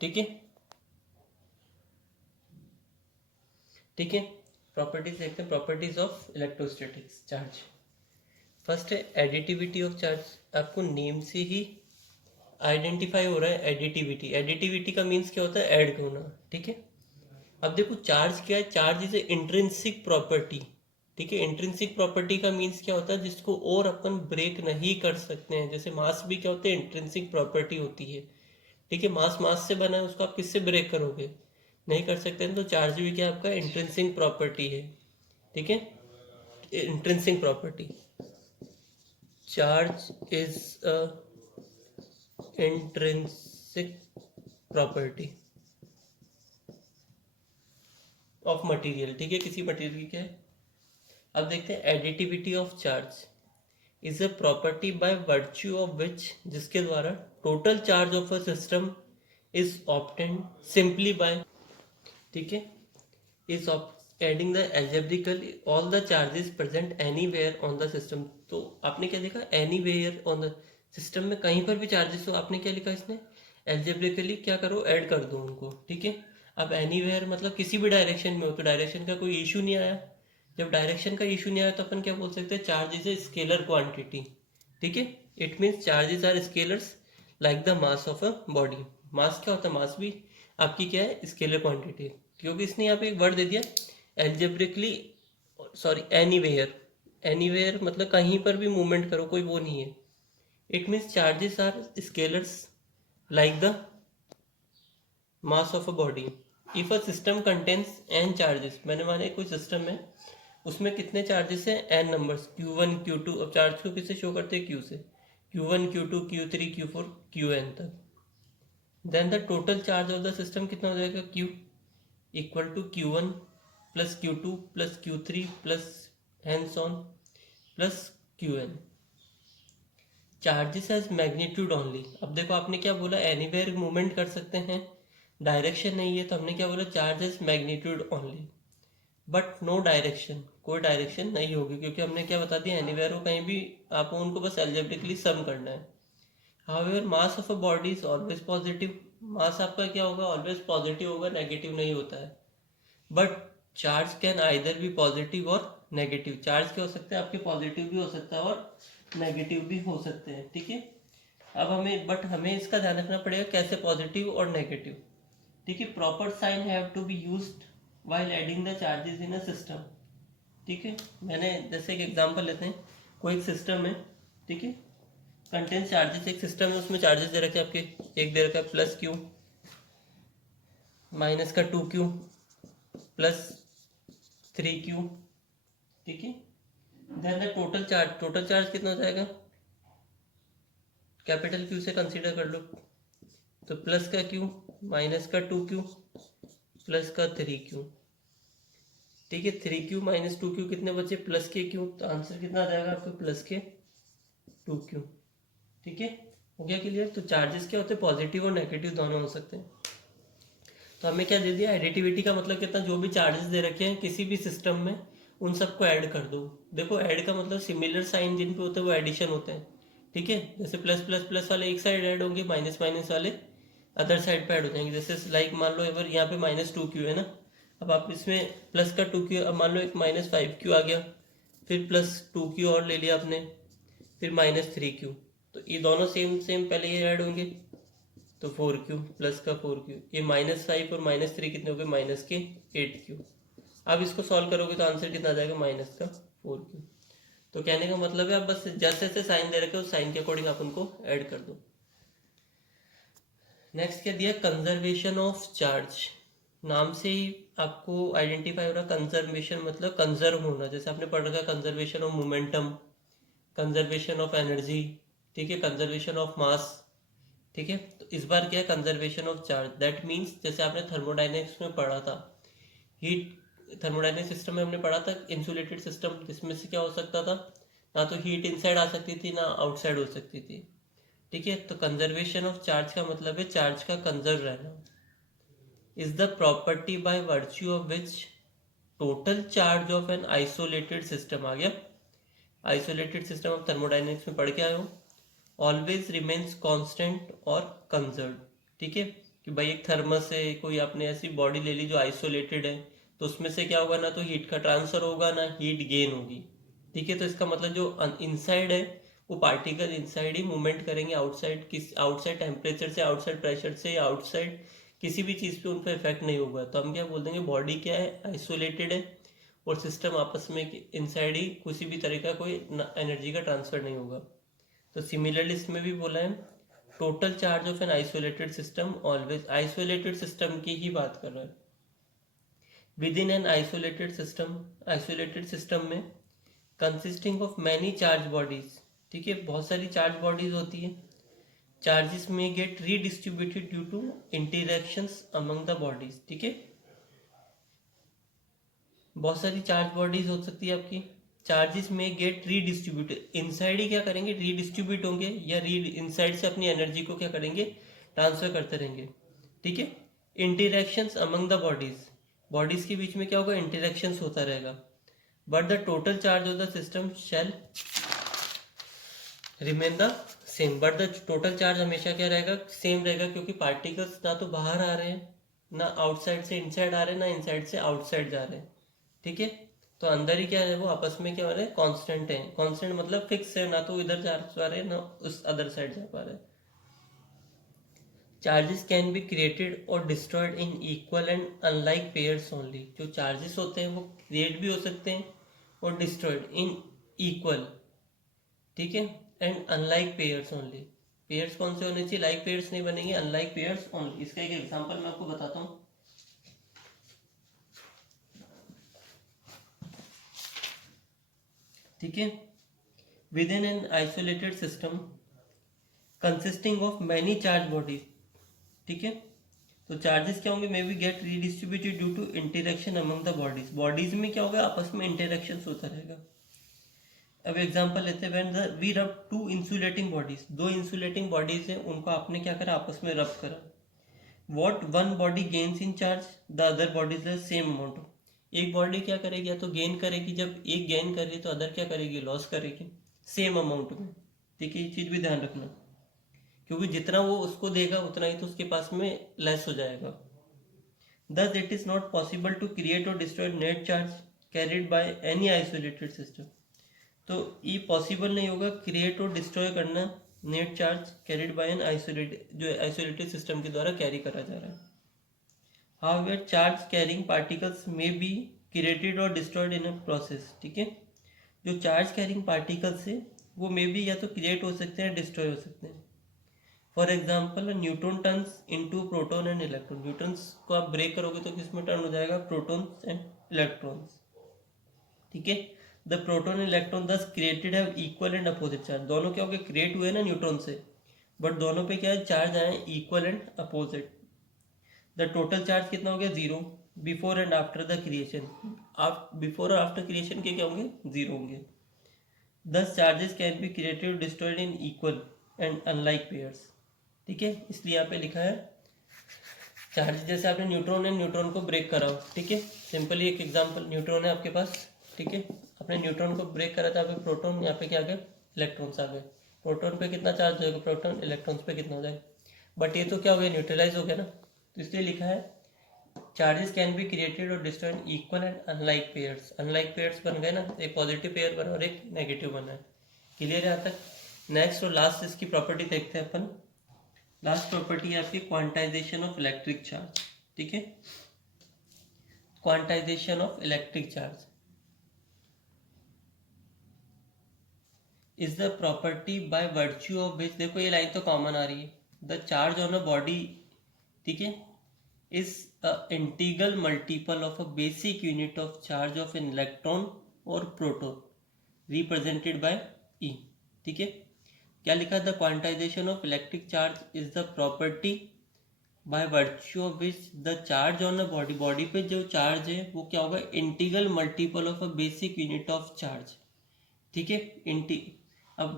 ठीक है ठीक है। प्रॉपर्टीज देखते हैं, properties of electrostatics charge. First है एडिटिविटी ऑफ चार्ज। आपको नेम से ही आइडेंटिफाई हो रहा है एडिटिविटी। एडिटिविटी का मीन्स क्या होता है, ऐड होना। ठीक है, अब देखो चार्ज क्या है, charge is A intrinsic property. ठीक है, इंट्रिंसिक प्रॉपर्टी का मीन्स क्या होता है, जिसको और अपन ब्रेक नहीं कर सकते हैं। जैसे मास भी क्या होते हैं, इंट्रिंसिक प्रॉपर्टी होती है। ठीक है, मास मास से बना है, उसको आप किससे ब्रेक करोगे, नहीं कर सकते हैं। तो चार्ज भी क्या आपका इंट्रिंसिक प्रॉपर्टी है। ठीक है, intrinsic property. Charge is a intrinsic property of material. ठीक है, किसी मटेरियल की क्या है। अब देखते हैं additivity of charge is a property by virtue of which, जिसके द्वारा total charge of a system is obtained simply by, ठीक है, is adding the algebraical all the charges present anywhere on the system. तो आपने क्या देखा, anywhere on the system में कहीं पर भी चार्जेस हो, आपने क्या लिखा इसने, एल्जेब्रिकली क्या करो, ऐड कर दो उनको। ठीक है, अब एनीवेयर मतलब किसी भी डायरेक्शन में हो, तो डायरेक्शन का कोई इशू नहीं आया। जब डायरेक्शन का इशू नहीं आया तो अपन क्या बोल सकते हैं, charge is a scalar quantity. ठीक है, it means charges are scalars like the mass of a body. Mass क्या होता है, मास भी आपकी क्या है, स्केलर क्वांटिटी। क्योंकि इसने यहाँ पे एक वर्ड दे दिया एल्जेब्रिकली, सॉरी एनीवेयर। एनीवेयर मतलब कहीं पर भी मूवमेंट करो, कोई वो नहीं है। It means charges are scalars like the mass of a body. If a system contains n charges, मैंने माना कोई सिस्टम है, उसमें कितने चार्जेस हैं, एन नंबर्स, Q1 Q2। अब चार्ज को किससे शो करते हैं, Q से। Q1 Q2 Q3 Q4 Qn तक। Then the total charge of the system कितना हो जाएगा, Q equal to Q1 plus Q2 plus Q3 plus hence on plus Qn। Charges as magnitude only. अब देखो आपने क्या बोला, एनीवेयर मूवमेंट कर सकते हैं, डायरेक्शन नहीं है, तो हमने क्या बोला, charge as magnitude only, but no direction, कोई डायरेक्शन नहीं होगी, क्योंकि हमने क्या बता दिया, एनीवेयर हो कहीं भी, आपको उनको बस एल्जेब्रिकली सम करना है। However mass of a body is always positive. Mass आपका क्या होगा, ऑलवेज पॉजिटिव होगा, नेगेटिव नहीं होता है। बट चार्ज कैन आइदर भी पॉजिटिव और नेगेटिव। चार्ज क्या हो सकता है आपके, पॉजिटिव भी हो सकता है और नेगेटिव भी हो सकते हैं। ठीक है, अब हमें इसका ध्यान रखना पड़ेगा, कैसे पॉजिटिव और नेगेटिव। ठीक है, proper sign have to be used while adding the charges in a system. ठीक है, मैंने जैसे एक एग्जांपल लेते हैं, कोई एक सिस्टम है, ठीक है, कंटेन चार्जेस, एक सिस्टम है, उसमें चार्जेस दे रखे हैं आपके, एक दे रखा है प्लस Q माइनस का 2Q प्लस 3Q। ठीक है, देन द टोटल चार्ज कितना हो जाएगा, कैपिटल Q से कंसीडर कर लो, तो प्लस का Q माइनस का 2Q प्लस का 3Q। ठीक है, 3Q माइनस 2Q कितने बचे, प्लस के Q, तो आंसर कितना आ जाएगा आपको, प्लस के 2Q। ठीक है, हो गया क्लियर। तो चार्जेस क्या होते हैं, पॉजिटिव और नेगेटिव दोनों हो सकते हैं। तो हमें क्या दे दिया, एडिटिविटी का मतलब कितना, जो भी चार्जेस दे रखे हैं किसी भी सिस्टम में, उन सबको ऐड कर दो। देखो ऐड का मतलब सिमिलर साइन जिन पे होते हैं वो एडिशन होते हैं। ठीक है, जैसे प्लस प्लस प्लस वाले एक साइड ऐड होंगे, माइनस माइनस वाले अदर साइड पे ऐड हो जाएंगे। जैसे लाइक मान लो अगर यहाँ पे -2Q है ना, अब आप इसमें प्लस का 2Q, अब मान लो एक -5Q आ गया, फिर प्लस 2Q और ले लिया आपने, फिर -3Q, तो ये दोनों सेम सेम पहले ये ऐड होंगे, तो 4Q प्लस का 4Q, ये -5 और -3 कितने हो गए, माइनस के 8Q। अब इसको सॉल्व करोगे तो आंसर कितना आ जाएगा, माइनस का 4Q। तो कहने का मतलब है आप बस जैसे जैसे साइन दे रखे हो, उस साइन के अकॉर्डिंग आप उनको ऐड कर दो। नेक्स्ट क्या दिया, कंजर्वेशन ऑफ चार्ज। नाम से ही आपको आइडेंटिफाई हो रहा, कंजर्वेशन मतलब कंजर्व होना। जैसे आपने पढ़ रखा conservation of momentum, conservation of energy, ठीक है, कंजर्वेशन ऑफ मास। ठीक है, तो इस बार क्या है, conservation of charge. That means जैसे आपने थर्मोडाइनमिक्स में पढ़ा था, हीट थर्मोडाइनमिक सिस्टम में हमने पढ़ा था इंसुलेटेड सिस्टम, जिसमें से क्या हो सकता था, ना तो हीट इनसाइड आ सकती थी ना आउटसाइड हो सकती थी। ठीक है, तो कंजर्वेशन ऑफ चार्ज का मतलब है चार्ज का कंजर्व रहना। Is the property by virtue of which total charge of an isolated system, आ गया, आइसोलेटेड सिस्टम ऑफ थर्मोडाइनमिक्स में पढ़ के आए हो, ऑलवेज रिमेन्स कांस्टेंट और कंजर्व। ठीक है, कि भाई एक थर्मस है, कोई आपने ऐसी बॉडी ले ली जो आइसोलेटेड है, तो उसमें से क्या होगा, ना तो हीट का ट्रांसफर होगा ना हीट गेन होगी। ठीक है, तो इसका मतलब जो इनसाइड है वो पार्टिकल इनसाइड ही मूवमेंट करेंगे, आउटसाइड टेम्परेचर से, आउटसाइड प्रेशर से, या आउटसाइड किसी भी चीज़ पे उन पर इफेक्ट नहीं होगा। तो हम क्या बोल देंगे, बॉडी क्या है, आइसोलेटेड है, और सिस्टम आपस में इनसाइड ही किसी भी तरह का कोई एनर्जी का ट्रांसफर नहीं होगा। तो सिमिलरली इसमें भी बोला है, total charge of an isolated system always, isolated system की ही बात कर रहा है। Within an isolated system में consisting of many charge bodies, ठीक है, बहुत सारी चार्ज बॉडीज होती है। Charges may get redistributed due to interactions among the bodies, ठीक है, बहुत सारी चार्ज बॉडीज हो सकती है आपकी। Charges may get redistributed, inside he क्या करेंगे, रीडिस्ट्रीब्यूट होंगे, या इनसाइड से अपनी एनर्जी को क्या करेंगे, ट्रांसफर करते रहेंगे। ठीक है, इंटरेक्शंस अमंग द बॉडीज के बीच में क्या होगा, इंटरेक्शंस होता रहेगा। But the total charge of the system shall remain the same, but the total charge हमेशा क्या रहेगा, सेम रहेगा, क्योंकि पार्टिकल्स ना तो बाहर आ रहे हैं, ना आउटसाइड से इनसाइड आ रहे हैं, ना इनसाइड से आउटसाइड जा रहे हैं। ठीक है, तो अंदर ही क्या है, वो आपस में क्या हो रहे हैं, कांस्टेंट है। कांस्टेंट मतलब फिक्स है, ना तो इधर जा पा रहे हैं ना उस अदर साइड जा पा रहे हैं। चार्जेस कैन बी क्रिएटेड और destroyed in equal and unlike pairs only, जो चार्जेस होते हैं वो क्रिएट भी हो सकते हैं और डिस्ट्रॉयड इन इक्वल, ठीक है, and unlike pairs only. Pairs कौन से होने चाहिए, लाइक पेयर्स नहीं बनेंगे, अनलाइक पेयर्स ओनली। इसका एक एग्जांपल मैं आपको बताता हूँ। ठीक है, within an isolated system consisting of many charge bodies, ठीक है, तो चार्जेस क्या होंगे, may be get redistributed due to interaction among the bodies में क्या होगा, आपस में इंटरेक्शन होता रहेगा। अब एग्जांपल लेते हैं, व्हेन द वी रब टू इंसुलेटिंग बॉडीज, दो इंसुलेटिंग बॉडीज है, उनको आपने क्या करा, आपस में रब करा। What one body gains in charge, the other bodies the same amount. एक बॉडी क्या करेगी, या तो गेन करेगी, जब एक गेन कर रही है तो अदर क्या करेगी, लॉस करेगी सेम अमाउंट में। ठीक है, ये चीज भी ध्यान रखना, क्योंकि जितना वो उसको देगा उतना ही तो उसके पास में लेस हो जाएगा। Thus it is not possible to create or destroy net charge carried by any isolated system. तो ये पॉसिबल नहीं होगा क्रिएट और डिस्ट्रॉय करना net charge carried by N isolated system के द्वारा कैरी करा जा रहा है। हाउएवर चार्ज कैरिंग पार्टिकल्स में बी क्रिएटेड और डिस्ट्रॉयड इन अ प्रोसेस, ठीक है, जो चार्ज कैरिंग पार्टिकल्स है वो मे बी या तो क्रिएट हो सकते हैं, डिस्ट्रॉय हो सकते हैं। For example, neutron turns into proton and electron, neutrons को आप ब्रेक करोगे तो किस में टर्न हो जाएगा, प्रोटॉन्स एंड इलेक्ट्रॉन्स। ठीक है, द प्रोटॉन इलेक्ट्रॉन दस created have equal and opposite charge, दोनों क्या हो गए, क्रिएट हुए ना न्यूट्रॉन से, बट दोनों पे क्या है, चार्ज आए equal and opposite. The total charge कितना हो गया, zero, before and after the creation. आप बिफोर और आफ्टर क्रिएशन के क्या होंगे, जीरो होंगे। दस charges can be created destroyed in equal and unlike pairs. ठीक है, इसलिए यहाँ पे लिखा है चार्ज, जैसे आपने न्यूट्रॉन है, न्यूट्रॉन को ब्रेक कराओ, ठीक है, सिंपली एक एग्जांपल, न्यूट्रॉन है आपके पास, ठीक है, आपने न्यूट्रॉन को ब्रेक करा था, आपके प्रोटॉन, यहाँ पे क्या आ गए, इलेक्ट्रॉन्स आ गए। प्रोटॉन पे कितना चार्ज होगा, प्रोटॉन, इलेक्ट्रॉन्स पे कितना हो जाएगा, बट ये तो क्या हो गया, न्यूट्रलाइज हो गया ना, तो इसलिए लिखा है चार्जेस कैन बी क्रिएटेड और destroyed equal and unlike pairs. Unlike pairs बन गए ना, एक पॉजिटिव पेयर बना और एक नेगेटिव बना है। क्लियर है यहाँ तक। नेक्स्ट और लास्ट इसकी प्रॉपर्टी देखते हैं अपन। लास्ट प्रॉपर्टी है आपकी क्वांटाइजेशन ऑफ इलेक्ट्रिक चार्ज, ठीक है, quantization of electric charge is the property by virtue of विच, देखो ये लाइन तो कॉमन आ रही है, the charge on a body, ठीक है, is a integral multiple of a basic unit of charge of an electron और प्रोटॉन रिप्रेजेंटेड बाय ई। ठीक है, क्या लिखा, the quantization of electric charge is the property by virtue of which the charge on a body, body पे जो charge है वो क्या होगा, integral multiple of a basic unit of charge, ठीक है, अब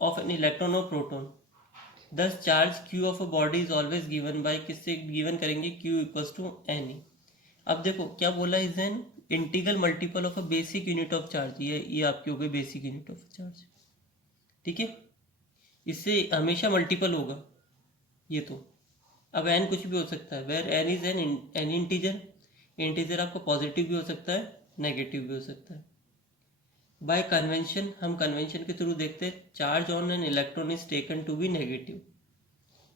ऑफ एन इलेक्ट्रॉन और proton. Thus charge Q of a body is always given by, किससे गिवन करेंगे, Q equals to n e. अब देखो क्या बोला, is an integral multiple of a basic unit of charge, ये आपकी हो गई बेसिक यूनिट ऑफ चार्ज, ठीक है, इससे हमेशा मल्टीपल होगा ये तो, अब एन कुछ भी हो सकता है, where n is an integer, integer आपका पॉजिटिव भी हो सकता है, नेगेटिव भी हो सकता है। बाय कन्वेंशन, हम कन्वेंशन के थ्रू देखते हैं, charge on an electron is taken to be negative,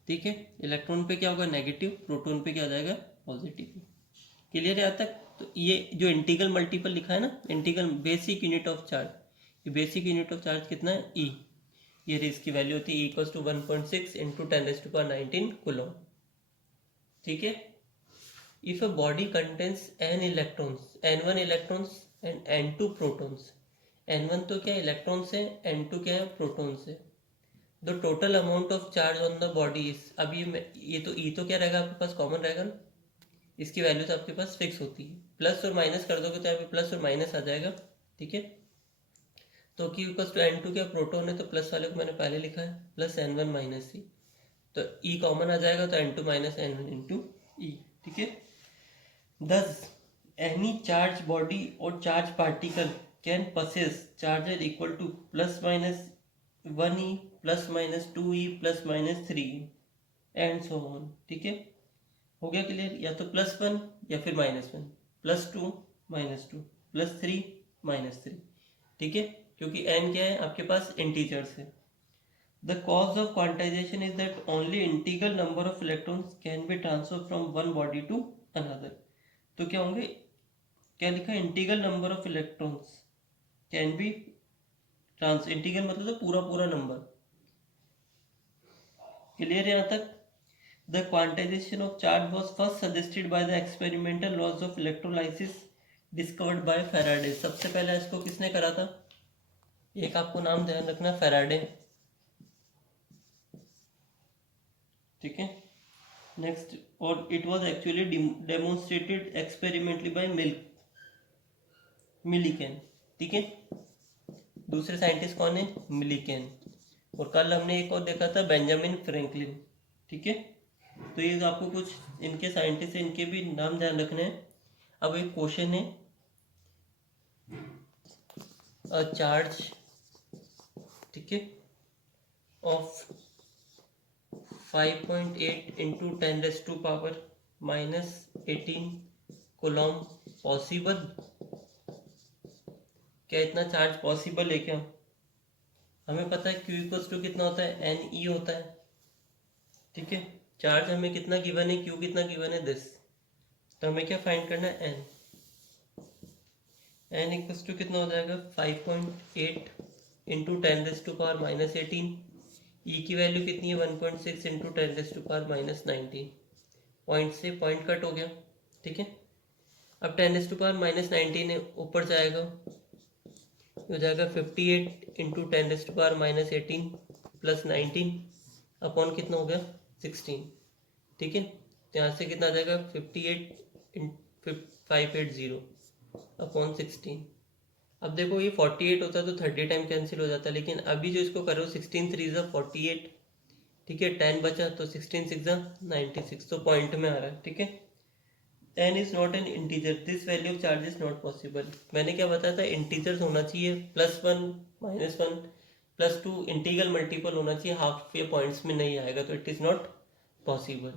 ठीक है, इलेक्ट्रॉन पे क्या होगा नेगेटिव, प्रोटॉन पे क्या हो जाएगा पॉजिटिव। क्लियर है यहाँ तक? तो ये जो इंटीग्रल मल्टीपल लिखा है ना, integral basic unit of charge, ये बेसिक यूनिट ऑफ चार्ज कितना है ई, ये इसकी वैल्यू होती है इक्वल्स टू 1.6 इंटू 10⁻19 कूलम, ठीक है। If a body contains n electrons, n1 electrons and n2 protons, n1 तो क्या इलेक्ट्रॉन्स है, n2 क्या है प्रोटॉन्स है, the total amount of charge on the body is, अब ये तो ई तो क्या रहेगा आपके पास कॉमन रहेगा ना, इसकी वैल्यू तो आपके पास फिक्स होती है, प्लस और माइनस कर दोगे तो यहाँ पे प्लस और माइनस आ जाएगा, ठीक है। तो Q इक्वल्स टू N2 क्या प्रोटॉन है, तो प्लस वाले को मैंने पहले लिखा है, प्लस N1 माइनस सी, तो E कॉमन आ जाएगा, तो N2 माइनस N1 इंटू ई, ठीक है। दस एनी चार्ज बॉडी और charge particle can possess charger equal two plus minus 1E plus minus 2E plus minus 3E and so on, ठीक है। हो गया क्लियर? या तो +1 या फिर -1, +2 -2 +3 -3, ठीक है, क्योंकि n क्या है आपके पास इंटीजर्स है। The cause of quantization is that only integral number of electrons can be transfer from one body to another. तो क्या होंगे, क्या लिखा है, integral number of electrons can be trans, integral मतलब तो पूरा पूरा नंबर। क्लियर है यहाँ तक? The quantization of charge was first suggested by the experimental laws of electrolysis discovered by Faraday। सबसे पहले इसको किसने करा था, एक आपको नाम ध्यान रखना, फैराडे, ठीक है। नेक्स्ट, और it was actually demonstrated experimentally by Millikan, ठीक है। दूसरे साइंटिस्ट कौन है, मिलीकेन, और कल हमने एक और देखा था बेंजामिन फ्रैंकलिन, ठीक है। तो ये आपको कुछ इनके साइंटिस्ट इनके भी नाम ध्यान रखने हैं। अब एक क्वेश्चन है, अ चार्ज, ठीक है, ऑफ 5.8 इंटू 10⁻⁻18 कूलम पॉसिबल, क्या इतना चार्ज पॉसिबल है क्या? हमें पता है Q इक्वल्स टू कितना होता है, NE होता है, ठीक है। चार्ज हमें कितना गिवन है, Q कितना गिवन है 10, तो हमें क्या फाइंड करना है, n इक्वल्स टू कितना हो जाएगा 5.8 इंटू 10⁻⁻18, ई की वैल्यू कितनी है 1.6 इंटू 10⁻⁻19, पॉइंट से पॉइंट कट हो गया, ठीक है। अब 10⁻⁻19 है ऊपर जाएगा, हो जाएगा 58 इंटू 10⁻⁻18 प्लस 19 अपॉन कितना हो गया 16, ठीक है। तो यहाँ से कितना आ जाएगा 580 अपॉन 16। अब देखो ये 48 होता है तो 30 टाइम कैंसिल हो जाता है, लेकिन अभी जो इसको करो 16 3 48, ठीक है, 10 बचा तो 16 6 96, तो पॉइंट में आ रहा है, ठीक है। n is not an integer, this value of charge is not possible. मैंने क्या बताया था, इंटीजर्स होना चाहिए, +1 -1 +2 इंटीग्रल मल्टीपल होना चाहिए, हाफ ये पॉइंट्स में नहीं आएगा तो इट इज नॉट पॉसिबल।